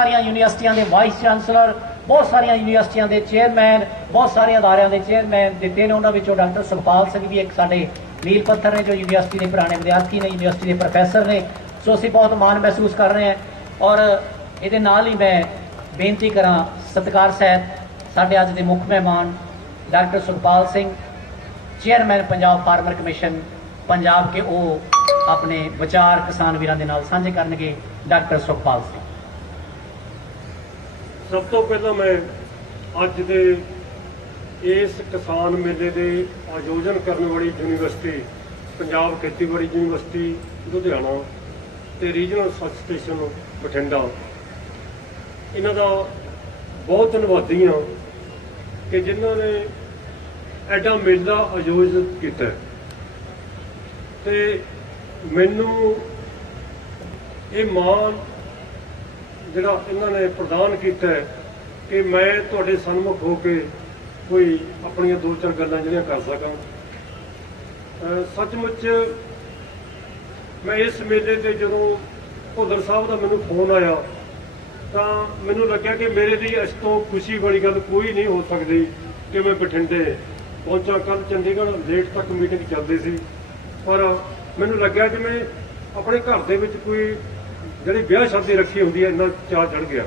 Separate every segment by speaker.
Speaker 1: ਸਾਰੀਆਂ ਯੂਨੀਵਰਸਿਟੀਆਂ ਦੇ ਵਾਈਸ ਚਾਂਸਲਰ, ਬਹੁਤ ਸਾਰੀਆਂ ਯੂਨੀਵਰਸਿਟੀਆਂ ਦੇ ਚੇਅਰਮੈਨ, ਬਹੁਤ ਸਾਰੇ ਅਦਾਰਿਆਂ ਦੇ ਚੇਅਰਮੈਨ ਦਿੱਤੇ ਨੇ। ਉਹਨਾਂ ਵਿੱਚੋਂ ਡਾਕਟਰ ਸੁਖਪਾਲ ਸਿੰਘ ਵੀ ਇੱਕ ਸਾਡੇ ਨੀਲ ਪੱਥਰ ਨੇ, ਜੋ ਯੂਨੀਵਰਸਿਟੀ ਦੇ ਪੁਰਾਣੇ ਵਿਦਿਆਰਥੀ ਨੇ, ਯੂਨੀਵਰਸਿਟੀ ਦੇ ਪ੍ਰੋਫੈਸਰ ਨੇ। ਸੋ ਅਸੀਂ ਬਹੁਤ ਮਾਣ ਮਹਿਸੂਸ ਕਰ ਰਹੇ ਹਾਂ ਔਰ ਇਹਦੇ ਨਾਲ ਹੀ ਮੈਂ ਬੇਨਤੀ ਕਰਾਂ, ਸਤਿਕਾਰ ਸਹਿਤ ਸਾਡੇ ਅੱਜ ਦੇ ਮੁੱਖ ਮਹਿਮਾਨ doctor Sukhpal Singh, chairman Punjab farmer commission, Punjab ਕੇ ਉਹ ਆਪਣੇ ਵਿਚਾਰ ਕਿਸਾਨ ਵੀਰਾਂ ਦੇ ਨਾਲ ਸਾਂਝੇ ਕਰਨਗੇ, ਡਾਕਟਰ ਸੁਖਪਾਲ ਸਿੰਘ।
Speaker 2: ਸਭ ਤੋਂ ਪਹਿਲਾਂ ਮੈਂ ਅੱਜ ਦੇ ਇਸ ਕਿਸਾਨ ਮੇਲੇ ਦੇ ਆਯੋਜਨ ਕਰਨ ਵਾਲੀ ਯੂਨੀਵਰਸਿਟੀ, ਪੰਜਾਬ ਖੇਤੀਬਾੜੀ ਯੂਨੀਵਰਸਿਟੀ, ਲੁਧਿਆਣਾ ਤੇ ਰੀਜਨਲ ਰਿਸਰਚ ਸਟੇਸ਼ਨ ਬਠਿੰਡਾ ਇਹਨਾਂ ਦਾ ਬਹੁਤ ਧੰਨਵਾਦੀ ਹਾਂ ਕਿ ਜਿਨ੍ਹਾਂ ਨੇ ਐਡਾ ਮੇਲਾ ਆਯੋਜਿਤ ਕੀਤਾ ਹੈ। ਤੇ ਮੈਨੂੰ ਇਹ ਮਾਣ ਜਿਹੜਾ ਇਹਨਾਂ ਨੇ ਪ੍ਰਦਾਨ ਕੀਤਾ ਹੈ ਕਿ ਮੈਂ ਤੁਹਾਡੇ ਸਨਮੁਖ ਹੋ ਕੇ ਕੋਈ ਆਪਣੀਆਂ ਦੋ ਚਾਰ ਗੱਲਾਂ ਜਿਹੜੀਆਂ ਕਰ ਸਕਾਂ। ਸੱਚਮੁੱਚ ਮੈਂ ਇਸ ਮੇਲੇ ਤੇ ਜਦੋਂ ਭੁੱਲਰ ਸਾਹਿਬ ਦਾ ਮੈਨੂੰ ਫੋਨ ਆਇਆ, ਤਾਂ ਮੈਨੂੰ ਲੱਗਿਆ ਕਿ ਮੇਰੇ ਲਈ ਇਸ ਤੋਂ ਖੁਸ਼ੀ ਵਾਲੀ ਗੱਲ ਕੋਈ ਨਹੀਂ ਹੋ ਸਕਦੀ ਕਿ ਮੈਂ ਬਠਿੰਡੇ ਪਹੁੰਚਾ। ਕੱਲ ਚੰਡੀਗੜ੍ਹ ਲੇਟ ਤੱਕ ਮੀਟਿੰਗ ਚੱਲਦੀ ਸੀ। ਪਰ ਮੈਨੂੰ ਲੱਗਿਆ ਕਿ ਮੈਂ ਆਪਣੇ ਘਰ ਦੇ ਵਿੱਚ ਕੋਈ ਜਿਹੜੀ ਵਿਆਹ ਸ਼ਾਦੀ ਰੱਖੀ ਹੁੰਦੀ ਹੈ, ਇੰਨਾ ਚਾਹ ਚੜ ਗਿਆ।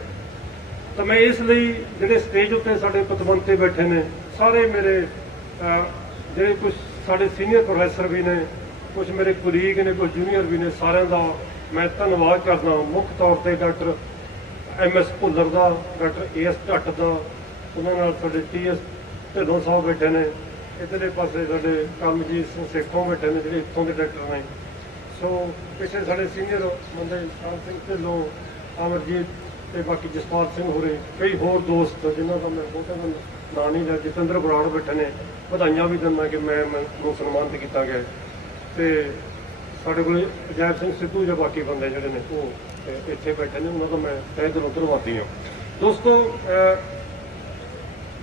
Speaker 2: ਤਾਂ ਮੈਂ ਇਸ ਲਈ ਜਿਹੜੇ ਸਟੇਜ ਉੱਤੇ ਸਾਡੇ ਪਤਵੰਤੇ ਬੈਠੇ ਨੇ, ਸਾਰੇ ਮੇਰੇ ਜਿਹੜੇ ਕੁਝ ਸਾਡੇ ਸੀਨੀਅਰ ਪ੍ਰੋਫੈਸਰ ਵੀ ਨੇ ਕੁਝ ਮੇਰੇ ਕੁਲੀਗ ਨੇ ਕੁਝ ਜੂਨੀਅਰ ਵੀ ਨੇ, ਸਾਰਿਆਂ ਦਾ ਮੈਂ ਧੰਨਵਾਦ ਕਰਦਾ ਮੁੱਖ ਤੌਰ ਤੇ ਡਾਕਟਰ ਐਮ ਐਸ ਭੁੱਲਰ ਦਾ, ਡਾਕਟਰ ਏ ਐਸ ਢੱਟ ਦਾ, ਉਹਨਾਂ ਨਾਲ ਸਾਡੇ ਟੀ ਐਸ ਢਿੱਲੋਂ ਸਾਹਿਬ ਬੈਠੇ ਨੇ। ਇਧਰਲੇ ਪਾਸੇ ਸਾਡੇ ਕਰਮਜੀਤ ਸਿੰਘ ਸੇਖੋਂ ਬੈਠੇ ਨੇ, ਜਿਹੜੇ ਇੱਥੋਂ ਦੇ ਡਾਕਟਰ ਨੇ। ਸੋ ਪਿਛਲੇ ਸਾਡੇ ਸੀਨੀਅਰ ਬੰਦੇ ਸਾਹਿਬ ਸਿੰਘ ਢਿੱਲੋਂ ਅਮਰਜੀਤ ਤੇ ਬਾਕੀ ਜਸਪਾਲ ਸਿੰਘ ਹੋਰੇ, ਕਈ ਹੋਰ ਦੋਸਤ ਜਿਨ੍ਹਾਂ ਦਾ ਮੈਂ ਬਹੁਤਾਂ ਦਾ ਨਾਂ ਨਹੀਂ ਲਿਆ, ਜਤਿੰਦਰ ਬਰਾੜ ਬੈਠੇ ਨੇ। ਵਧਾਈਆਂ ਵੀ ਦਿੰਦਾ ਕਿ ਮੈਂ ਮੈਨੂੰ ਸਨਮਾਨਿਤ ਕੀਤਾ ਗਿਆ ਤੇ ਸਾਡੇ ਕੋਲ ਅਜੈਬ ਸਿੰਘ ਸਿੱਧੂ ਜਾਂ ਬਾਕੀ ਬੰਦੇ ਜਿਹੜੇ ਨੇ, ਉਹ ਇੱਥੇ ਬੈਠੇ ਨੇ, ਉਹਨਾਂ ਦਾ ਮੈਂ ਤਹਿ ਦਿਲੋਂ ਧੰਨਵਾਦੀ ਹਾਂ। ਦੋਸਤੋ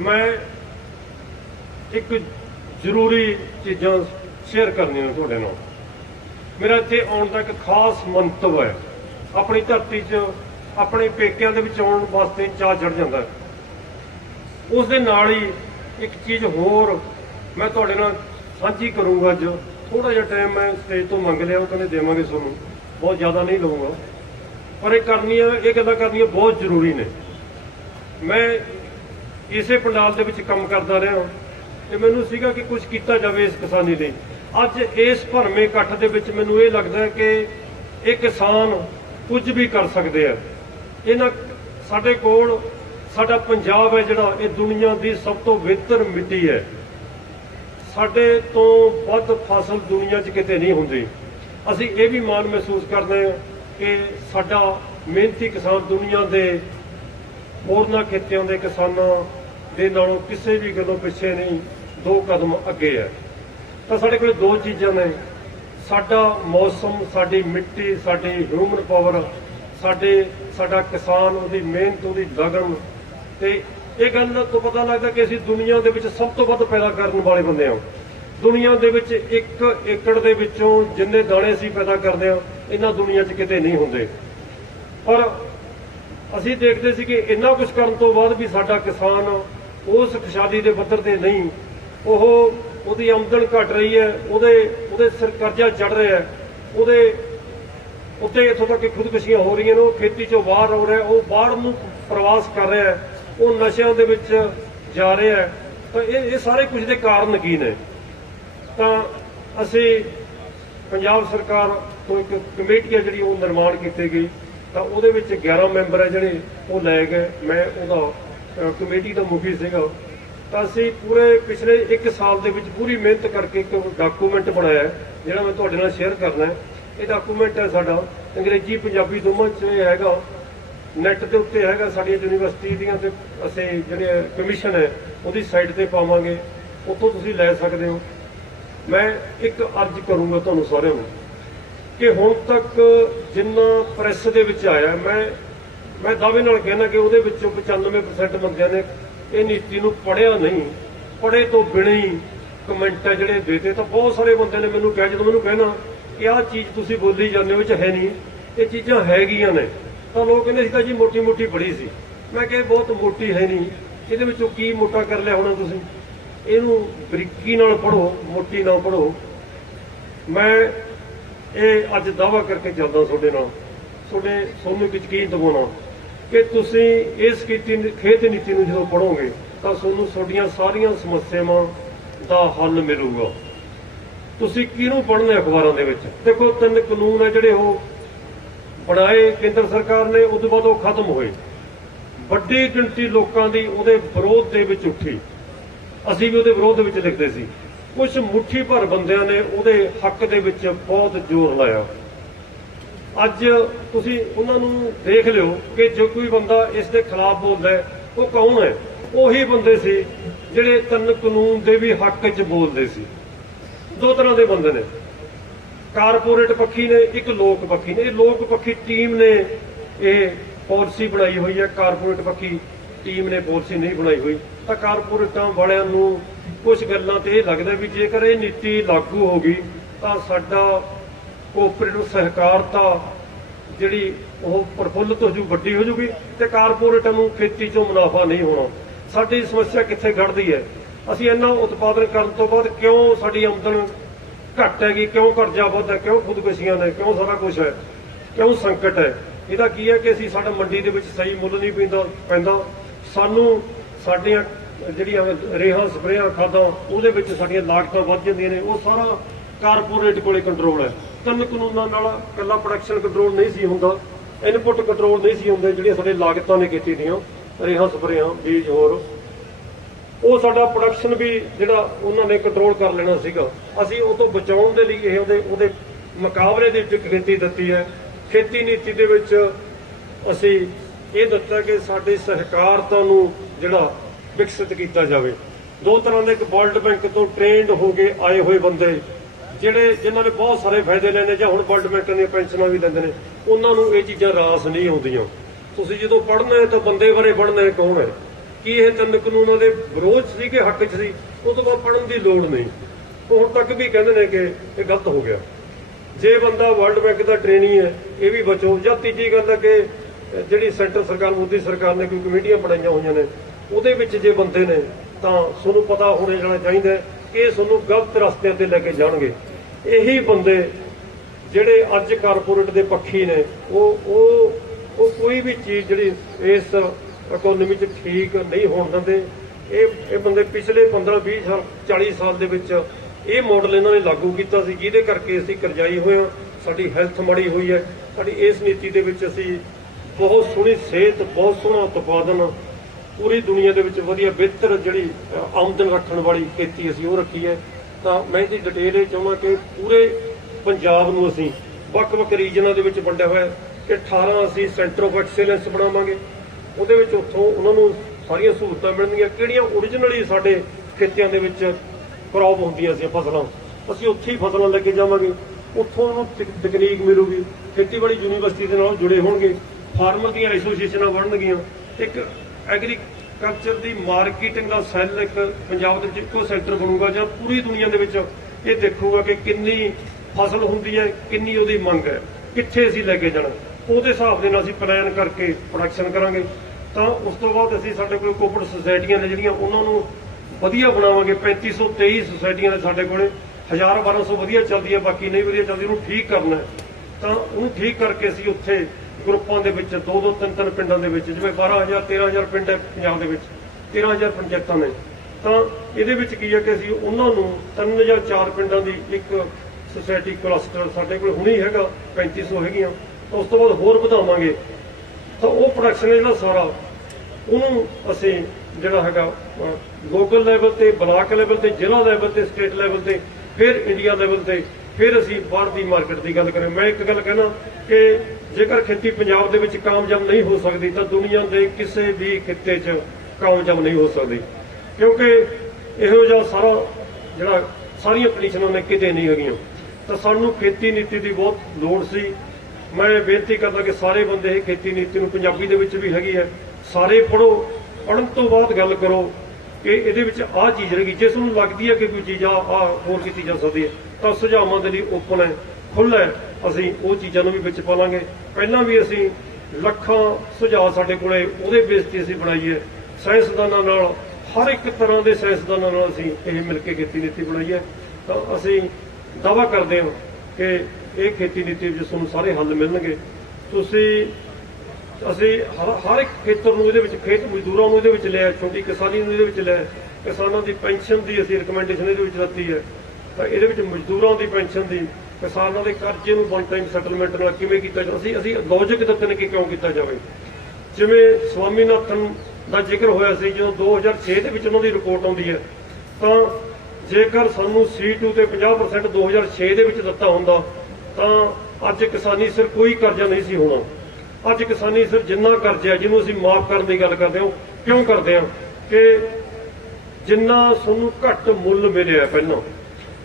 Speaker 2: ਮੈਂ ਇੱਕ ਜ਼ਰੂਰੀ ਚੀਜ਼ਾਂ ਸ਼ੇਅਰ ਕਰਨੀਆਂ ਤੁਹਾਡੇ ਨਾਲ। ਮੇਰਾ ਇੱਥੇ ਆਉਣ ਦਾ ਇੱਕ ਖਾਸ ਮੰਤਵ ਹੈ। ਆਪਣੀ ਧਰਤੀ 'ਚ, ਆਪਣੇ ਪੇਕਿਆਂ ਦੇ ਵਿੱਚ ਆਉਣ ਵਾਸਤੇ ਚਾਹ ਚੜ ਜਾਂਦਾ ਉਸ ਦੇ ਨਾਲ ਹੀ ਇੱਕ ਚੀਜ਼ ਹੋਰ ਮੈਂ ਤੁਹਾਡੇ ਨਾਲ ਸਾਂਝੀ ਕਰੂੰਗਾ ਅੱਜ। ਥੋੜਾ ਜਿਹਾ ਟਾਈਮ ਮੈਂ ਸਟੇਜ ਤੋਂ ਮੰਗ ਲਿਆ, ਉਹ ਕਹਿੰਦੇ ਦੇਵਾਂਗੇ ਤੁਹਾਨੂੰ। ਬਹੁਤ ਜ਼ਿਆਦਾ ਨਹੀਂ ਲਵਾਂਗਾ ਪਰ ਇਹ ਕਰਨੀਆਂ, ਇਹ ਗੱਲਾਂ ਕਰਨੀਆਂ ਬਹੁਤ ਜ਼ਰੂਰੀ ਨੇ। ਮੈਂ ਇਸੇ ਪੰਡਾਲ ਦੇ ਵਿੱਚ ਕੰਮ ਕਰਦਾ ਰਿਹਾ। ਤੇ ਮੈਨੂੰ ਸੀਗਾ ਕਿ ਕੁਝ ਕੀਤਾ ਜਾਵੇ ਇਸ ਕਿਸਾਨੀ ਲਈ। ਅੱਜ ਇਸ ਭਰਮੇ ਇਕੱਠ ਦੇ ਵਿੱਚ ਮੈਨੂੰ ਇਹ ਲੱਗਦਾ ਕਿ ਇਹ ਕਿਸਾਨ ਕੁਝ ਵੀ ਕਰ ਸਕਦੇ ਆ। ਇਹਨਾਂ ਸਾਡੇ ਕੋਲ ਸਾਡਾ ਪੰਜਾਬ ਹੈ ਜਿਹੜਾ, ਇਹ ਦੁਨੀਆ ਦੀ ਸਭ ਤੋਂ ਬਿਹਤਰ ਮਿੱਟੀ ਹੈ। ਸਾਡੇ ਤੋਂ ਵੱਧ ਫਸਲ ਦੁਨੀਆ 'ਚ ਕਿਤੇ ਨਹੀਂ ਹੁੰਦੀ। ਅਸੀਂ ਇਹ ਵੀ ਮਾਣ ਮਹਿਸੂਸ ਕਰਦੇ ਹਾਂ ਕਿ ਸਾਡਾ ਮਿਹਨਤੀ ਕਿਸਾਨ ਦੁਨੀਆ ਦੇ ਹੋਰਨਾਂ ਖੇਤਿਆਂ ਦੇ ਕਿਸਾਨਾਂ ਦੇ ਨਾਲੋਂ ਕਿਸੇ ਵੀ ਗੱਲੋਂ ਪਿੱਛੇ ਨਹੀਂ, ਦੋ ਕਦਮ ਅੱਗੇ ਹੈ। ਤਾਂ ਸਾਡੇ ਕੋਲ ਦੋ ਚੀਜ਼ਾਂ ਨੇ। ਸਾਡਾ ਮੌਸਮ, ਸਾਡੀ ਮਿੱਟੀ, ਸਾਡੀ ਹਿਊਮਨ ਪਾਵਰ ਸਾਡੇ, ਸਾਡਾ ਕਿਸਾਨ, ਉਹਦੀ ਮਿਹਨਤ, ਉਹਦੀ ਲਗਨ। ਤੇ ਇਹ ਗੱਲ ਤੋਂ ਪਤਾ ਲੱਗਦਾ ਕਿ ਅਸੀਂ ਦੁਨੀਆ ਦੇ ਵਿੱਚ ਸਭ ਤੋਂ ਵੱਧ ਪੈਦਾ ਕਰਨ ਵਾਲੇ ਬੰਦੇ ਹਾਂ। ਦੁਨੀਆ ਦੇ ਵਿੱਚ ਇੱਕ ਏਕੜ ਦੇ ਵਿੱਚੋਂ ਜਿੰਨੇ ਦਾਣੇ ਅਸੀਂ ਪੈਦਾ ਕਰਦੇ ਹਾਂ, ਇਹਨਾਂ ਦੁਨੀਆ 'ਚ ਕਿਤੇ ਨਹੀਂ ਹੁੰਦੇ। ਪਰ ਅਸੀਂ ਦੇਖਦੇ ਸੀ ਕਿ ਇੰਨਾ ਕੁਝ ਕਰਨ ਤੋਂ ਬਾਅਦ ਵੀ ਸਾਡਾ ਕਿਸਾਨ ਉਸ ਖੁਸ਼ਹਾਲੀ ਦੇ ਪੱਧਰ ਤੇ ਨਹੀਂ, ਉਹ ਉਹਦੀ ਆਮਦਨ ਘਟ ਰਹੀ ਹੈ, ਉਹਦੇ ਉਹਦੇ ਸਿਰ ਕਰਜ਼ਾ ਚੜ ਰਿਹਾ ਹੈ, ਉਹਦੇ ਉੱਤੇ ਇੱਥੋਂ ਤੱਕ ਕਿ ਖੁਦਕੁਸ਼ੀਆਂ ਹੋ ਰਹੀਆਂ ਨੇ, ਉਹ ਖੇਤੀ ਚੋਂ ਬਾਹਰ ਹੋ ਰਿਹਾ, ਉਹ ਬਾਹਰ ਨੂੰ ਪ੍ਰਵਾਸ ਕਰ ਰਿਹਾ ਹੈ, ਉਹ ਨਸ਼ਿਆਂ ਦੇ ਵਿੱਚ ਜਾ ਰਿਹਾ ਹੈ। ਤਾਂ ਇਹ ਇਹ ਸਾਰੇ ਕੁਝ ਦੇ ਕਾਰਨ ਕੀ ਨੇ? ਤਾਂ ਅਸੀਂ ਪੰਜਾਬ ਸਰਕਾਰ ਤੋਂ ਇੱਕ ਕਮੇਟੀ ਹੈ ਜਿਹੜੀ ਉਹ ਨਿਰਮਾਣ ਕੀਤੀ ਗਈ, ਤਾਂ ਉਹਦੇ ਵਿੱਚ 11 ਮੈਂਬਰ ਹੈ ਜਿਹੜੇ ਉਹ ਲੈ ਗਏ। ਮੈਂ ਉਹਦਾ ਕਮੇਟੀ ਦਾ ਮੁਖੀ ਸੀਗਾ। ਤਾਂ ਅਸੀਂ ਪੂਰੇ ਪਿਛਲੇ 1 ਸਾਲ ਦੇ ਵਿੱਚ ਪੂਰੀ ਮਿਹਨਤ ਕਰਕੇ ਇੱਕ ਡਾਕੂਮੈਂਟ ਬਣਾਇਆ ਜਿਹੜਾ ਮੈਂ ਤੁਹਾਡੇ ਨਾਲ ਸ਼ੇਅਰ ਕਰਨਾ ਹੈ। ਇਹ ਡਾਕੂਮੈਂਟ ਹੈ ਸਾਡਾ, ਅੰਗਰੇਜ਼ੀ, ਪੰਜਾਬੀ ਦੋਵਾਂ 'ਚ ਇਹ ਹੈਗਾ। ਨੈਟ ਦੇ ਉੱਤੇ ਹੈਗਾ ਸਾਡੀਆਂ ਯੂਨੀਵਰਸਿਟੀ ਦੀਆਂ ਤੇ ਅਸੀਂ ਜਿਹੜੇ ਕਮਿਸ਼ਨ ਹੈ, ਉਹਦੀ ਸਾਈਟ ਤੇ ਪਾਵਾਂਗੇ। ਉੱਥੋਂ ਤੁਸੀਂ ਲੈ ਸਕਦੇ ਹੋ। ਮੈਂ ਇੱਕ ਅਰਜ਼ ਕਰੂੰਗਾ ਤੁਹਾਨੂੰ ਸਾਰਿਆਂ ਨੂੰ ਕਿ ਹੁਣ ਤੱਕ ਜਿੰਨਾ ਪ੍ਰੈਸ ਦੇ ਵਿੱਚ ਆਇਆ, ਮੈਂ ਮੈਂ ਦਾਅਵੇ ਨਾਲ ਕਹਿਣਾ ਕਿ ਉਹਦੇ ਵਿੱਚੋਂ 95% ਬੰਦਿਆਂ ਨੇ। ਇਹ ਨੀਤੀ ਨੂੰ ਪੜਿਆ ਨਹੀਂ ਪੜੇ ਤੋਂ ਬਿਨਾਂ ਹੀ ਕਮੈਂਟ ਹੈ ਜਿਹੜੇ ਦੇਤੇ ਤਾਂ ਬਹੁਤ ਸਾਰੇ ਬੰਦੇ ਨੇ ਮੈਨੂੰ ਕਿਹਾ, ਜਦੋਂ ਮੈਨੂੰ ਕਹਿਣਾ ਕਿ ਆਹ ਚੀਜ਼ ਤੁਸੀਂ ਬੋਲੀ ਜਾਂਦੇ ਹੋ, ਇਹ ਹੈ ਨਹੀਂ, ਇਹ ਚੀਜ਼ਾਂ ਹੈਗੀਆਂ ਨੇ। ਤਾਂ ਲੋਕ ਕਹਿੰਦੇ ਸੀ ਤਾਂ ਜੀ ਮੋਟੀ ਮੋਟੀ ਬੜੀ ਸੀ। ਮੈਂ ਕਿਹਾ ਬਹੁਤ ਮੋਟੀ ਹੈ ਨਹੀਂ, ਇਹਦੇ ਵਿੱਚੋਂ ਕੀ ਮੋਟਾ ਕਰ ਲਿਆ ਹੋਣਾ ਤੁਸੀਂ? ਇਹਨੂੰ ਬਰੀਕੀ ਨਾਲ ਪੜੋ ਮੋਟੀ ਨਾਲ ਪੜੋ ਮੈਂ ਇਹ ਅੱਜ ਦਾਵਾ ਕਰਕੇ ਚੱਲਦਾ ਤੁਹਾਡੇ ਨਾਲ, ਤੁਹਾਡੇ ਸੋਨੂੰ ਇੱਕ ਯਕੀਨ ਦਿਵਾਉਣਾ ਕਿ ਤੁਸੀਂ ਇਸ ਕੀਤੀ ਖੇਤ ਨੀਤੀ ਨੂੰ ਜਦੋਂ ਪੜੋਗੇ ਤਾਂ ਤੁਹਾਨੂੰ ਤੁਹਾਡੀਆਂ ਸਾਰੀਆਂ ਸਮੱਸਿਆਵਾਂ ਦਾ ਹੱਲ ਮਿਲੂਗਾ। ਤੁਸੀਂ ਕਿਹਨੂੰ ਪੜ੍ਹਨਾ ਅਖਬਾਰਾਂ ਦੇ ਵਿੱਚ? ਦੇਖੋ, ਤਿੰਨ ਕਾਨੂੰਨ ਹੈ ਜਿਹੜੇ ਉਹ ਬਣਾਏ ਕੇਂਦਰ ਸਰਕਾਰ ਨੇ, ਉਸ ਤੋਂ ਬਾਅਦ ਉਹ ਖਤਮ ਹੋਏ। ਵੱਡੀ ਗਿਣਤੀ ਲੋਕਾਂ ਦੀ ਉਹਦੇ ਵਿਰੋਧ ਦੇ ਵਿੱਚ ਉੱਠੀ। ਅਸੀਂ ਵੀ ਉਹਦੇ ਵਿਰੋਧ ਦੇ ਵਿੱਚ ਲਿਖਦੇ ਸੀ। ਕੁਝ ਮੁੱਠੀ ਭਰ ਬੰਦਿਆਂ ਨੇ ਉਹਦੇ ਹੱਕ ਦੇ ਵਿੱਚ ਬਹੁਤ ਜ਼ੋਰ ਲਾਇਆ। ਅੱਜ ਤੁਸੀਂ ਉਹਨਾਂ ਨੂੰ ਦੇਖ ਲਿਓ ਕਿ ਜੋ ਕੋਈ ਬੰਦਾ ਇਸ ਦੇ ਖਿਲਾਫ ਬੋਲਦਾ ਹੈ, ਉਹ ਕੌਣ ਹੈ? ਉਹੀ ਬੰਦੇ ਸੀ ਜਿਹੜੇ ਤਿੰਨ ਕਾਨੂੰਨ ਦੇ ਵੀ ਹੱਕ 'ਚ ਬੋਲਦੇ ਸੀ। ਦੋ ਤਰ੍ਹਾਂ ਦੇ ਬੰਦੇ ਨੇ। ਕਾਰਪੋਰੇਟ ਪੱਖੀ ਨੇ, ਇੱਕ ਲੋਕ ਪੱਖੀ ਨੇ। ਇਹ ਲੋਕ ਪੱਖੀ ਟੀਮ ਨੇ, ਇਹ ਪਾਲਿਸੀ ਬਣਾਈ ਹੋਈ ਹੈ। ਕਾਰਪੋਰੇਟ ਪੱਖੀ ਟੀਮ ਨੇ ਪਾਲਿਸੀ ਨਹੀਂ ਬਣਾਈ ਹੋਈ। ਤਾਂ ਕਾਰਪੋਰੇਟਾਂ ਵਾਲਿਆਂ ਨੂੰ ਕੁਝ ਗੱਲਾਂ ਤੇ ਇਹ ਲੱਗਦਾ ਵੀ ਜੇਕਰ ਇਹ ਨੀਤੀ ਲਾਗੂ ਹੋ ਗਈ, ਤਾਂ ਸਾਡਾ ਕੋਆਪਰੇਟਿਵ ਸਹਿਕਾਰਤਾ ਜਿਹੜੀ ਉਹ ਪ੍ਰਫੁੱਲਤ ਹੋ ਜੂ, ਵੱਡੀ ਹੋ ਜੂਗੀ ਤੇ ਕਾਰਪੋਰੇਟਾਂ ਨੂੰ ਖੇਤੀ ਚੋਂ ਮੁਨਾਫਾ ਨਹੀਂ ਹੋਣਾ। ਸਾਡੀ ਸਮੱਸਿਆ ਕਿੱਥੇ ਖੜਦੀ ਹੈ? ਅਸੀਂ ਇੰਨਾ ਉਤਪਾਦਨ ਕਰਨ ਤੋਂ ਬਾਅਦ ਕਿਉਂ ਸਾਡੀ ਆਮਦਨ ਘੱਟ ਹੈਗੀ? ਕਿਉਂ ਕਰਜ਼ਾ ਵੱਧ ਹੈ? ਕਿਉਂ ਖੁਦਕੁਸ਼ੀਆਂ ਨੇ? ਕਿਉਂ ਸਾਰਾ ਕੁਝ ਹੈ? ਕਿਉਂ ਸੰਕਟ ਹੈ? ਇਹਦਾ ਕੀ ਹੈ ਕਿ ਅਸੀਂ ਸਾਡਾ ਮੰਡੀ ਦੇ ਵਿੱਚ ਸਹੀ ਮੁੱਲ ਨਹੀਂ ਪੈਂਦਾ ਪੈਂਦਾ। ਸਾਨੂੰ ਸਾਡੀਆਂ ਜਿਹੜੀਆਂ ਰੇਹਾਂ, ਸਪਰੇਆਂ, ਖਾਦਾਂ, ਉਹਦੇ ਵਿੱਚ ਸਾਡੀਆਂ ਲਾਗਤਾਂ ਵੱਧ ਜਾਂਦੀਆਂ ਨੇ। ਉਹ ਸਾਰਾ ਕਾਰਪੋਰੇਟ ਕੋਲੇ ਕੰਟਰੋਲ ਹੈ। ਤਿੰਨ ਕਾਨੂੰਨਾਂ ਨਾਲ ਇਕੱਲਾ ਪ੍ਰੋਡਕਸ਼ਨ ਕੰਟਰੋਲ ਨਹੀਂ ਸੀ ਹੁੰਦਾ। ਇਨਪੁਟ ਕੰਟਰੋਲ ਨਹੀਂ ਸੀ ਹੁੰਦੇ, ਜਿਹੜੀਆਂ ਸਾਡੇ ਲਾਗਤਾਂ ਨੇ ਕੀਤੀ ਦੀਆਂ। ਰੇਹਾਂ, ਸਪਰੇਆਂ, ਬੀਜ ਹੋਰ। ਉਹ ਸਾਡਾ ਪ੍ਰੋਡਕਸ਼ਨ ਵੀ ਜਿਹੜਾ ਉਹਨਾਂ ਨੇ ਕੰਟਰੋਲ ਕਰ ਲੈਣਾ ਸੀਗਾ। ਅਸੀਂ ਉਹ ਤੋਂ ਬਚਾਉਣ ਦੇ ਲਈ ਇਹ ਉਹਦੇ ਉਹਦੇ ਮੁਕਾਬਲੇ ਦੇ ਵਿੱਚ ਖੇਤੀ ਦਿੱਤੀ ਹੈ। ਖੇਤੀ ਨੀਤੀ ਦੇ ਵਿੱਚ ਅਸੀਂ ਇਹ ਦਿੱਤਾ ਕਿ ਸਾਡੀ ਸਹਿਕਾਰਤਾ ਨੂੰ ਜਿਹੜਾ ਵਿਕਸਿਤ ਕੀਤਾ ਜਾਵੇ। ਦੋ ਤਰ੍ਹਾਂ ਦੇ ਇੱਕ ਵਰਲਡ ਬੈਂਕ ਤੋਂ ਟ੍ਰੇਨਡ ਹੋ ਕੇ ਆਏ ਹੋਏ ਬੰਦੇ ਜਿਹੜੇ ਜਿਨ੍ਹਾਂ ਨੇ ਬਹੁਤ ਸਾਰੇ ਫਾਇਦੇ ਲੈਣੇ ਜਾਂ ਹੁਣ ਵਰਲਡ ਬੈਂਕ ਦੀਆਂ ਪੈਨਸ਼ਨਾਂ ਵੀ ਲੈਂਦੇ ਨੇ, ਉਹਨਾਂ ਨੂੰ ਇਹ ਚੀਜ਼ਾਂ ਰਾਸ ਨਹੀਂ ਆਉਂਦੀਆਂ। ਤੁਸੀਂ ਜਦੋਂ ਪੜ੍ਹਨਾ ਹੈ ਤਾਂ ਬੰਦੇ ਬਾਰੇ ਪੜ੍ਹਨਾ ਹੈ ਕੌਣ ਹੈ? ਕੀ ਇਹ ਤਿੰਨ ਕਾਨੂੰਨਾਂ ਦੇ ਵਿਰੋਧ ਸੀ ਕਿ ਹੱਕ 'ਚ ਸੀ? ਉਹ ਤੋਂ ਬਾਅਦ ਪੜ੍ਹਨ ਦੀ ਲੋੜ ਨਹੀਂ। ਉਹ ਹੁਣ ਤੱਕ ਵੀ ਕਹਿੰਦੇ ਨੇ ਕਿ ਇਹ ਗਲਤ ਹੋ ਗਿਆ। ਜੇ ਬੰਦਾ ਵਰਲਡ ਬੈਂਕ ਦਾ ਟ੍ਰੇਨੀ ਹੈ, ਇਹ ਵੀ ਬਚੋ। ਜਾਂ ਤੀਜੀ ਗੱਲ ਹੈ ਕਿ ਜਿਹੜੀ ਸੈਂਟਰ ਸਰਕਾਰ, ਮੋਦੀ ਸਰਕਾਰ ਨੇ ਕੋਈ ਕਮੇਟੀਆਂ ਬਣਾਈਆਂ ਹੋਈਆਂ ਨੇ, ਉਹਦੇ ਵਿੱਚ ਜੇ ਬੰਦੇ ਨੇ ਤਾਂ ਤੁਹਾਨੂੰ ਪਤਾ ਹੋਣੇ ਜਾਣਾ ਚਾਹੀਦਾ ਕਿ ਇਹ ਤੁਹਾਨੂੰ ਗਲਤ ਰਸਤਿਆਂ ਤੇ ਲੈ ਕੇ ਜਾਣਗੇ। ਇਹੀ ਬੰਦੇ ਜਿਹੜੇ ਅੱਜ ਕਾਰਪੋਰੇਟ ਦੇ ਪੱਖੀ ਨੇ, ਉਹ ਉਹ ਉਹ ਕੋਈ ਵੀ ਚੀਜ਼ ਜਿਹੜੀ ਇਸ ਇਕਨੋਮੀ 'ਚ ਠੀਕ ਨਹੀਂ ਹੋਣ ਦਿੰਦੇ। ਇਹ ਇਹ ਬੰਦੇ ਪਿਛਲੇ 15 20 ਸਾਲ 40 ਸਾਲ ਦੇ ਵਿੱਚ ਇਹ ਮਾਡਲ ਇਹਨਾਂ ਨੇ ਲਾਗੂ ਕੀਤਾ ਸੀ, ਜਿਹਦੇ ਕਰਕੇ ਅਸੀਂ ਕਰਜ਼ਾਈ ਹੋਏ ਹਾਂ, ਸਾਡੀ ਹੈਲਥ ਮੜੀ ਹੋਈ ਹੈ, ਸਾਡੀ ਇਸ ਨੀਤੀ ਦੇ ਵਿੱਚ ਅਸੀਂ ਬਹੁਤ ਸੋਹਣੀ ਸਿਹਤ, ਬਹੁਤ ਸੋਹਣਾ ਉਤਪਾਦਨ, ਪੂਰੀ ਦੁਨੀਆ ਦੇ ਵਿੱਚ ਵਧੀਆ ਬਿਹਤਰ ਜਿਹੜੀ ਆਮਦਨ ਰੱਖਣ ਵਾਲੀ ਖੇਤੀ ਅਸੀਂ ਉਹ ਰੱਖੀ ਹੈ। ਤਾਂ ਮੈਂ ਇਹਦੀ ਡਿਟੇਲ ਇਹ ਚਾਹੁੰਦਾ ਕਿ ਪੂਰੇ ਪੰਜਾਬ ਨੂੰ ਅਸੀਂ ਵੱਖ-ਵੱਖ ਰੀਜਨਾਂ ਦੇ ਵਿੱਚ ਵੰਡਿਆ ਹੋਇਆ ਹੈ ਕਿ 18 ਅਸੀਂ ਸੈਂਟਰ ਆਫ ਐਕਸੀਲੈਂਸ ਬਣਾਵਾਂਗੇ। ਉਹਦੇ ਵਿੱਚ ਉੱਥੋਂ ਉਹਨਾਂ ਨੂੰ ਸਾਰੀਆਂ ਸਹੂਲਤਾਂ ਮਿਲਣਗੀਆਂ। ਕਿਹੜੀਆਂ ਓਰੀਜਨਲੀ ਸਾਡੇ ਖੇਤਿਆਂ ਦੇ ਵਿੱਚ ਕ੍ਰੌਪ ਹੁੰਦੀਆਂ ਸੀ ਫਸਲਾਂ? ਅਸੀਂ ਉੱਥੇ ਹੀ ਫਸਲਾਂ ਲੈ ਕੇ ਜਾਵਾਂਗੇ। ਉੱਥੋਂ ਉਹਨੂੰ ਤਕ- ਤਕਨੀਕ ਮਿਲੂਗੀ। ਖੇਤੀਬਾੜੀ ਯੂਨੀਵਰਸਿਟੀ ਦੇ ਨਾਲ ਜੁੜੇ ਹੋਣਗੇ। ਫਾਰਮਰ ਦੀਆਂ ਐਸੋਸੀਏਸ਼ਨਾਂ ਬਣਨਗੀਆਂ। ਇੱਕ ਐਗਰੀ ਕਲਚਰ ਦੀ ਮਾਰਕੀਟਿੰਗ ਦਾ ਸੈੱਲ ਇੱਕ ਪੰਜਾਬ ਦੇ ਵਿੱਚ ਇੱਕੋ ਸੈਂਟਰ ਬਣੂਗਾ ਜਾਂ ਪੂਰੀ ਦੁਨੀਆ ਦੇ ਵਿੱਚ ਇਹ ਦੇਖੂਗਾ ਕਿ ਕਿੰਨੀ ਫਸਲ ਹੁੰਦੀ ਹੈ, ਕਿੰਨੀ ਉਹਦੀ ਮੰਗ ਹੈ, ਕਿੱਥੇ ਅਸੀਂ ਲੈ ਕੇ ਜਾਣਾ। ਉਹਦੇ ਹਿਸਾਬ ਦੇ ਨਾਲ ਅਸੀਂ ਪਲਾਨ ਕਰਕੇ ਪ੍ਰੋਡਕਸ਼ਨ ਕਰਾਂਗੇ। ਤਾਂ ਉਸ ਤੋਂ ਬਾਅਦ ਅਸੀਂ ਸਾਡੇ ਕੋਲ ਕੋਪਰੇਟ ਸੁਸਾਇਟੀਆਂ ਨੇ ਜਿਹੜੀਆਂ, ਉਹਨਾਂ ਨੂੰ ਵਧੀਆ ਬਣਾਵਾਂਗੇ। 3523 ਸੁਸਾਇਟੀਆਂ ਨੇ ਸਾਡੇ ਕੋਲੇ। 1000 1200 ਵਧੀਆ ਚੱਲਦੀ ਹੈ, ਬਾਕੀ ਨਹੀਂ ਵਧੀਆ ਚੱਲਦੀ, ਉਹਨੂੰ ਠੀਕ ਕਰਨਾ ਤਾਂ ਉਹਨੂੰ ਠੀਕ ਕਰਕੇ ਅਸੀਂ ਉੱਥੇ ਗਰੁੱਪਾਂ ਦੇ ਵਿੱਚ, ਦੋ ਦੋ ਤਿੰਨ ਤਿੰਨ ਪਿੰਡਾਂ ਦੇ ਵਿੱਚ, ਜਿਵੇਂ 12000 13000 ਪਿੰਡ ਹੈ ਪੰਜਾਬ ਦੇ ਵਿੱਚ 13000 ਪੰਚਾਇਤਾਂ ਨੇ। ਤਾਂ ਇਹਦੇ ਵਿੱਚ ਕੀ ਹੈ ਕਿ ਅਸੀਂ ਉਹਨਾਂ ਨੂੰ ਤਿੰਨ ਜਾਂ ਚਾਰ ਪਿੰਡਾਂ ਦੀ ਇੱਕ ਸੁਸਾਇਟੀ ਕਲਸਟਰ ਸਾਡੇ ਕੋਲ ਹੁਣੀ ਹੈਗਾ 3500 ਹੈਗੀਆਂ। ਉਸ ਤੋਂ ਬਾਅਦ ਹੋਰ ਵਧਾਵਾਂਗੇ। ਤਾਂ ਉਹ ਪ੍ਰੋਡਕਸ਼ਨ ਜਿਹੜਾ ਸਾਰਾ, ਉਹਨੂੰ ਅਸੀਂ ਜਿਹੜਾ ਹੈਗਾ ਲੋਕਲ ਲੈਵਲ ਤੇ, ਬਲਾਕ ਲੈਵਲ ਤੇ, ਜ਼ਿਲ੍ਹਾ ਲੈਵਲ ਤੇ ਸਟੇਟ ਲੈਵਲ ਤੇ, ਫਿਰ ਇੰਡੀਆ ਲੈਵਲ ਤੇ ਫਿਰ ਅਸੀਂ ਬਾਹਰ ਦੀ ਮਾਰਕੀਟ ਦੀ ਗੱਲ ਕਰਾਂ ਮੈਂ ਇੱਕ ਗੱਲ ਕਹਿਣਾ ਕਿ ਜੇਕਰ ਖੇਤੀ ਪੰਜਾਬ ਦੇ ਵਿੱਚ ਕਾਮਯਾਬ ਨਹੀਂ ਹੋ ਸਕਦੀ, ਤਾਂ ਦੁਨੀਆ ਦੇ ਕਿਸੇ ਵੀ ਖਿੱਤੇ 'ਚ ਕਾਮਯਾਬ ਨਹੀਂ ਹੋ ਸਕਦੀ। ਕਿਉਂਕਿ ਇਹੋ ਜਿਹਾ ਸਾਰਾ ਜਿਹੜਾ ਸਾਰੀਆਂ ਕੰਡੀਸ਼ਨਾਂ ਨੇ ਕਿਤੇ ਨਹੀਂ ਹੈਗੀਆਂ। ਤਾਂ ਸਾਨੂੰ ਖੇਤੀ ਨੀਤੀ ਦੀ ਬਹੁਤ ਲੋੜ ਸੀ। ਮੈਂ ਬੇਨਤੀ ਕਰਦਾ ਕਿ ਸਾਰੇ ਬੰਦੇ ਇਹ ਖੇਤੀ ਨੀਤੀ ਨੂੰ ਪੰਜਾਬੀ ਦੇ ਵਿੱਚ ਵੀ ਹੈਗੀ ਹੈ, ਸਾਰੇ ਪੜੋ ਪੜਨ ਤੋਂ ਬਾਅਦ ਗੱਲ ਕਰੋ ਕਿ ਇਹਦੇ ਵਿੱਚ ਆਹ ਚੀਜ਼ ਰਹੇਗੀ। ਜੇ ਤੁਹਾਨੂੰ ਲੱਗਦੀ ਹੈ ਕਿ ਕੋਈ ਚੀਜ਼ ਆ ਆਹ ਹੋਰ ਕੀਤੀ ਜਾ ਸਕਦੀ ਹੈ। ਤਾਂ ਸੁਝਾਵਾਂ ਦੇ ਲਈ ਓਪਨ ਹੈ, ਖੁੱਲ੍ਹਾ ਹੈ। ਅਸੀਂ ਉਹ ਚੀਜ਼ਾਂ ਨੂੰ ਵੀ ਵਿੱਚ ਪਾਵਾਂਗੇ ਪਹਿਲਾਂ ਵੀ ਅਸੀਂ ਲੱਖਾਂ ਸੁਝਾਅ ਸਾਡੇ ਕੋਲੇ, ਉਹਦੇ ਬੇਸ ਤੇ ਅਸੀਂ ਬਣਾਈ ਹੈ ਸਾਇੰਸਦਾਨਾਂ ਨਾਲ, ਹਰ ਇੱਕ ਤਰ੍ਹਾਂ ਦੇ ਸਾਇੰਸਦਾਨਾਂ ਨਾਲ ਅਸੀਂ ਇਹ ਮਿਲ ਕੇ ਖੇਤੀ ਨੀਤੀ ਬਣਾਈ ਹੈ ਤਾਂ ਅਸੀਂ ਦਾਵਾ ਕਰਦੇ ਹਾਂ ਕਿ ਇਹ ਖੇਤੀ ਨੀਤੀ ਵਿੱਚ ਤੁਹਾਨੂੰ ਸਾਰੇ ਹੱਲ ਮਿਲਣਗੇ। ਤੁਸੀਂ, ਅਸੀਂ ਹਰ ਹਰ ਇੱਕ ਖੇਤਰ ਨੂੰ ਇਹਦੇ ਵਿੱਚ, ਖੇਤ ਮਜ਼ਦੂਰਾਂ ਨੂੰ ਇਹਦੇ ਵਿੱਚ ਲਿਆ, ਛੋਟੀ ਕਿਸਾਨੀ ਨੂੰ ਇਹਦੇ ਵਿੱਚ ਲਿਆ। ਕਿਸਾਨਾਂ ਦੀ ਪੈਨਸ਼ਨ ਦੀ ਅਸੀਂ ਰਿਕਮੈਂਡੇਸ਼ਨ ਇਹਦੇ ਵਿੱਚ ਦਿੱਤੀ ਹੈ। ਤਾਂ ਇਹਦੇ ਵਿੱਚ ਮਜ਼ਦੂਰਾਂ ਦੀ ਪੈਨਸ਼ਨ ਦੀ ਕਿਸਾਨਾਂ ਦੇ ਕਰਜ਼ੇ ਨੂੰ ਵਨ ਟਾਈਮ ਸੈਟਲਮੈਂਟ ਨਾਲ ਕਿਵੇਂ ਕੀਤਾ ਜਾਂਦਾ ਅਸੀਂ ਅਸੀਂ ਲੌਜਿਕ ਦਿੱਤੇ ਨੇ ਕਿ ਕਿਉਂ ਕੀਤਾ ਜਾਵੇ? ਜਿਵੇਂ ਸਵਾਮੀਨਾਥਨ ਦਾ ਜ਼ਿਕਰ ਹੋਇਆ ਸੀ, ਜਦੋਂ 2006 ਦੇ ਵਿੱਚ ਉਹਨਾਂ ਦੀ ਰਿਪੋਰਟ ਆਉਂਦੀ ਹੈ, ਤਾਂ ਜੇਕਰ ਸਾਨੂੰ C2 ਤੇ 50% 2006 ਦੇ ਵਿੱਚ ਦਿੱਤਾ ਹੁੰਦਾ, ਤਾਂ ਅੱਜ ਕਿਸਾਨੀ ਸਿਰ ਕੋਈ ਕਰਜ਼ਾ ਨਹੀਂ ਸੀ ਹੋਣਾ। ਅੱਜ ਕਿਸਾਨੀ ਸਿਰ ਜਿੰਨਾ ਕਰਜ਼ਾ ਜਿਹਨੂੰ ਅਸੀਂ ਮਾਫ ਕਰਨ ਦੀ ਗੱਲ ਕਰਦੇ ਹਾਂ ਕਿਉਂ ਕਰਦੇ ਹਾਂ? ਕਿ ਜਿੰਨਾ ਸਾਨੂੰ ਘੱਟ ਮੁੱਲ ਮਿਲਿਆ ਪਹਿਲਾਂ।